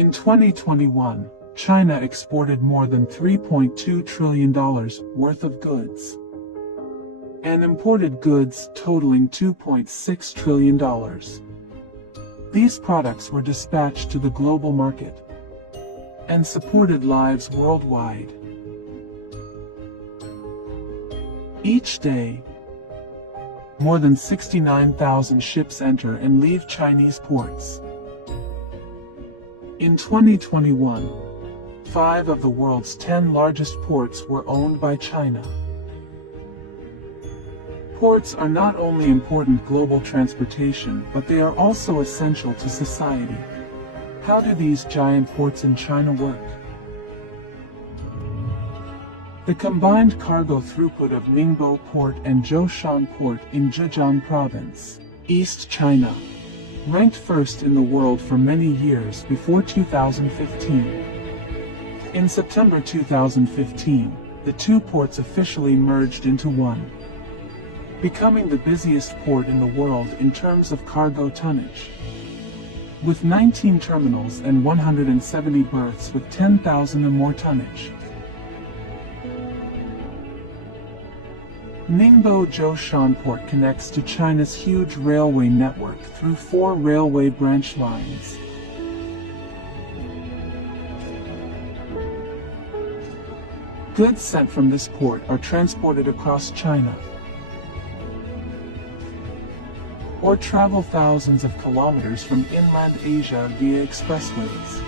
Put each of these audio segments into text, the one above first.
In 2021, China exported more than $3.2 trillion worth of goods, and imported goods totaling $2.6 trillion. These products were dispatched to the global market and supported lives worldwide. Each day, more than 69,000 ships enter and leave Chinese ports. In 2021, 5 of the world's 10 largest ports were owned by China. Ports are not only important global transportation, but they are also essential to society. How do these giant ports in China work? The combined cargo throughput of Ningbo Port and Zhoushan Port in Zhejiang Province, East China, ranked first in the world for many years before 2015. In September 2015, the two ports officially merged into one, becoming the busiest port in the world in terms of cargo tonnage. With 19 terminals and 170 berths with 10,000 or more tonnage. Ningbo Zhoushan Port connects to China's huge railway network through 4 railway branch lines. Goods sent from this port are transported across China, or travel thousands of kilometers from inland Asia via expressways.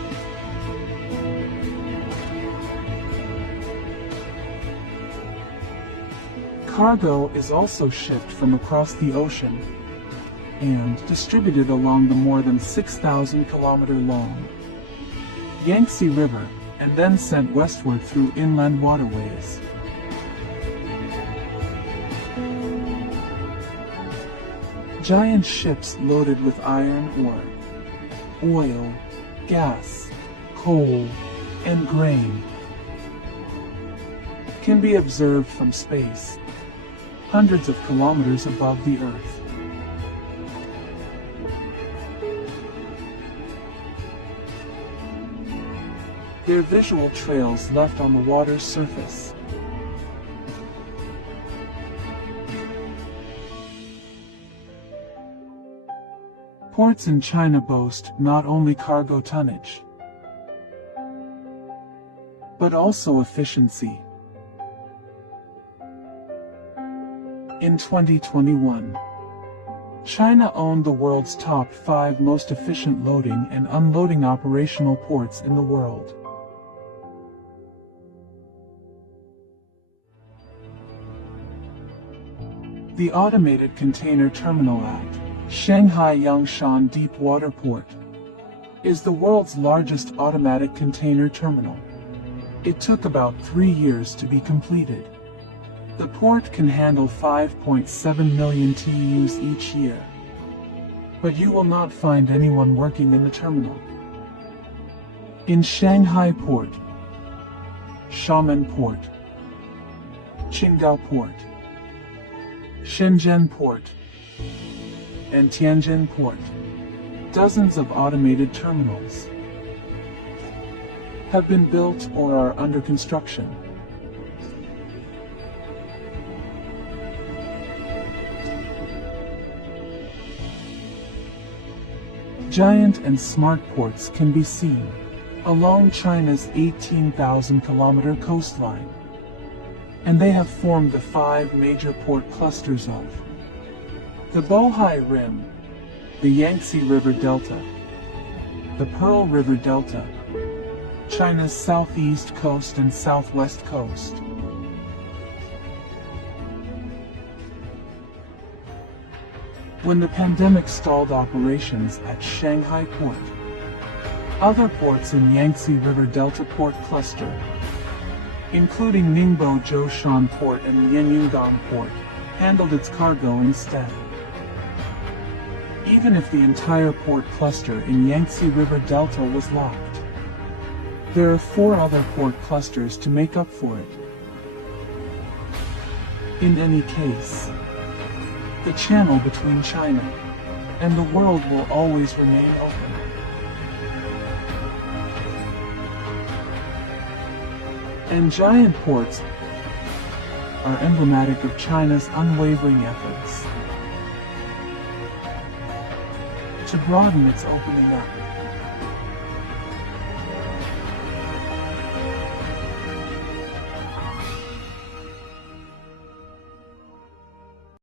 Cargo is also shipped from across the ocean and distributed along the more than 6,000-kilometer long Yangtze River, and then sent westward through inland waterways. Giant ships loaded with iron ore, oil, gas, coal, and grain can be observed from space, hundreds of kilometers above the Earth. They're visual trails left on the water's surface. Ports in China boast not only cargo tonnage, but also efficiency. In 2021, China owned the world's top 5 most efficient loading and unloading operational ports in the world. The Automated Container Terminal at Shanghai Yangshan Deepwater Port is the world's largest automatic container terminal. It took about 3 years to be completed. The port can handle 5.7 million TEUs each year, but you will not find anyone working in the terminal. In Shanghai Port, Xiamen Port, Qingdao Port, Shenzhen Port, and Tianjin Port, dozens of automated terminals have been built or are under construction. Giant and smart ports can be seen along China's 18,000-kilometer coastline, and they have formed the 5 major port clusters of the Bohai Rim, the Yangtze River Delta, the Pearl River Delta, China's southeast coast and southwest coast. When the pandemic stalled operations at Shanghai Port, other ports in Yangtze River Delta Port Cluster, including Ningbo Zhoushan Port and Lianyungan Port, handled its cargo instead. Even if the entire port cluster in Yangtze River Delta was locked, there are 4 other port clusters to make up for it. In any case, the channel between China and the world will always remain open. and giant ports are emblematic of China's unwavering efforts to broaden its opening up.